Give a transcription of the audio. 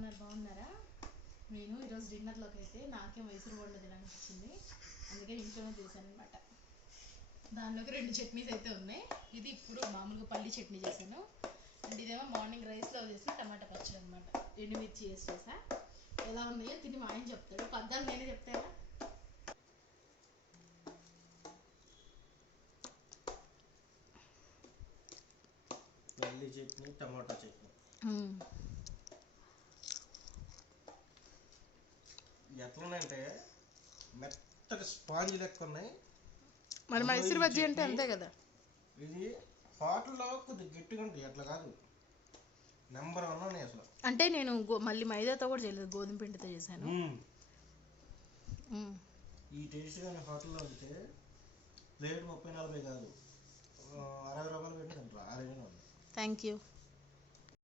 ఉన్నారు? బాగున్నారా? నేను ఈరోజు డిన్నర్లోకి అయితే నాకే మైసూర్ బోండా తినాలనిపించింది, అందుకే ఇంట్లోనే చేశాను అనమాట. దానిలోకి 2 చట్నీస్ అయితే ఉన్నాయి. ఇది ఇప్పుడు మామూలుగా పల్లి చట్నీ చేశాను, అండ్ ఇదేమో మార్నింగ్ రైస్లో చేసిన టమాటా పచ్చడి అనమాట. ఎండుమిర్చి వేసి చేసా. ఎలా ఉన్నాయో తిని మా ఆయన చెప్తాడు, పద్దాలు నేనే చెప్తాను. పల్లి చట్నీ, టమాటా చట్నీ ఎట్లున్నాయంటే మెత్తటి స్పాంజ్ లెక్క ఉన్నాయి. మరి మైసూర్ బజ్జీ అంటే అంతే కదా. ఇది హోటల్లో కొద్దిగా గట్టిగా ఉంటాయి, అట్లా కాదు, నెంబర్ 1 ఉన్నాయి అసలు. అంటే నేను మళ్ళీ మైదాతో కూడా చేయలేదు, గోధుమ పిండితో చేశాను. ఈ టేస్ట్ కానీ హోటల్లో ఉంటే ప్లేట్ 30-40 కాదు, 60 రూపాయలు పెట్టి తింటారు. ఆ రేంజ్లో ఉంది. Thank you.